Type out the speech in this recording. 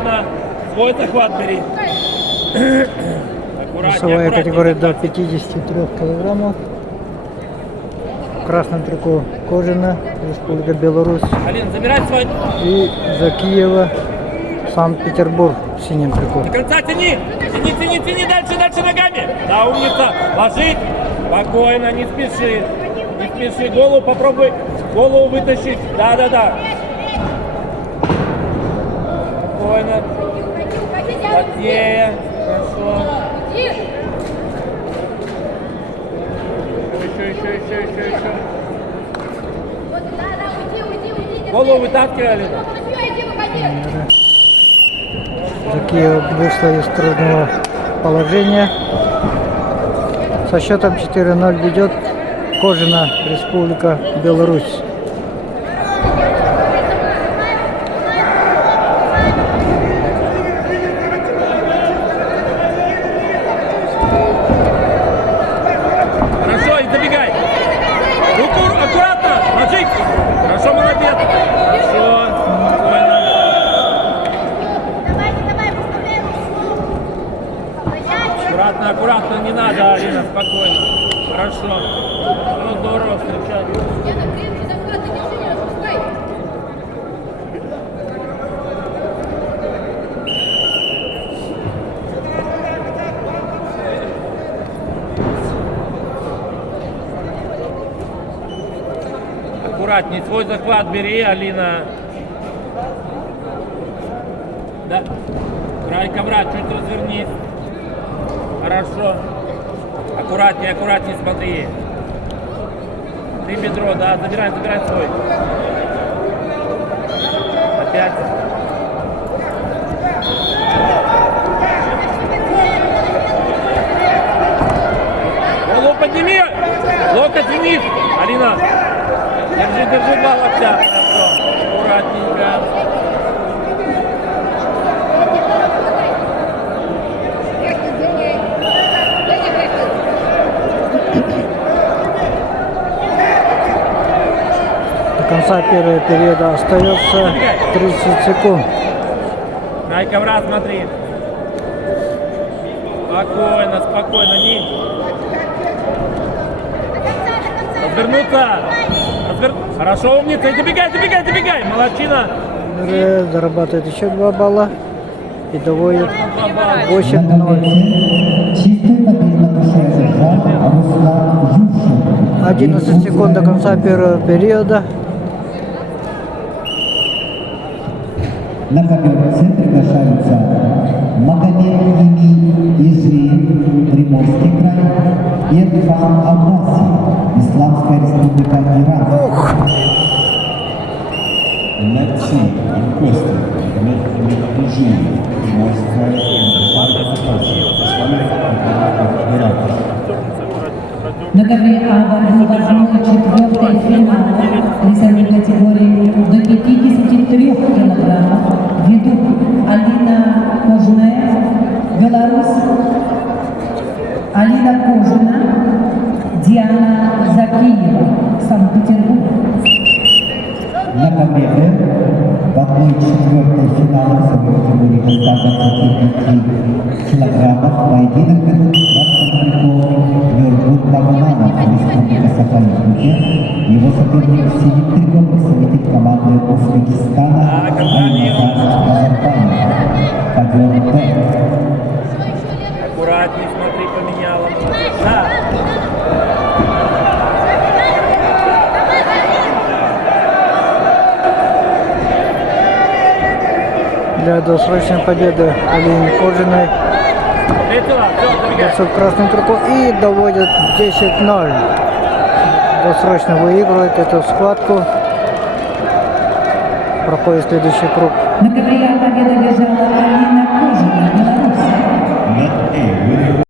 аккуратно. Свой захват бери. Весовая категория до 53 килограммов. В красном трико Кожина, Республика Беларусь. Алин, забирай свой. И Закиева, Санкт-Петербург в синем трико. До конца тяни. Тяни дальше ногами. Да, умница. Ложить. Спокойно, не спеши. Не спеши. Голову попробуй. Голову вытащить. Да. Спокойно. Плотнее. Хорошо. Еще. Голову вытаскивай, Алина. Закиева вышла из трудного положения. Со счетом 4-0 ведет Кожина, Республика Беларусь. Хорошо, и забегай. Руку аккуратно, ложись. Хорошо, молодец. Хорошо, спокойно. Аккуратно, не надо, Алина, спокойно. Хорошо. Ну, здорово, встречай. Аккуратней, свой захват бери, Алина. Да. Край ковра, чуть развернись. Хорошо. Аккуратнее, смотри. Ты бедро, да, забирай свой. Опять. Голову подними! Локоть вниз! Алина! Держи два локтя. Хорошо. Аккуратненько. До конца первого периода остается 30 секунд. Край ковра, смотри. Спокойно, не. Развернуться. Хорошо, умница. И забегай. Молодчина. Зарабатывает еще 2 балла и доводит 8-0. 11 секунд до конца первого периода. На ковер-центре приглашаются Магомед Изри, Приморский край, и Ирфан Аббаси, Исламская республика Иран. Merci, Costa, Medellín, Primorская, Иран. На ковре А возможно четвертый финал весовой категории до 53 килограммов ведут Алина Кожина, Беларусь, Алина Кожина, Диана Закиева, Санкт-Петербург. На ковре Б в 1/4 финала весовой категории до 125 килограммов поединок ведут Нюрбут Магоманов, Республика Саха-Якутия. Его соперник в синем трико, представитель команды Узбекистана Алимхан Назарбаев. Подъем Т. Аккуратней, смотри, поменяла. Да. Для досрочной победы Алины Кожиной борцов в красном трико и доводит 10-0. Досрочно выигрывает эту схватку. Проходит следующий круг. На ковре победа бежала Алина Кожина,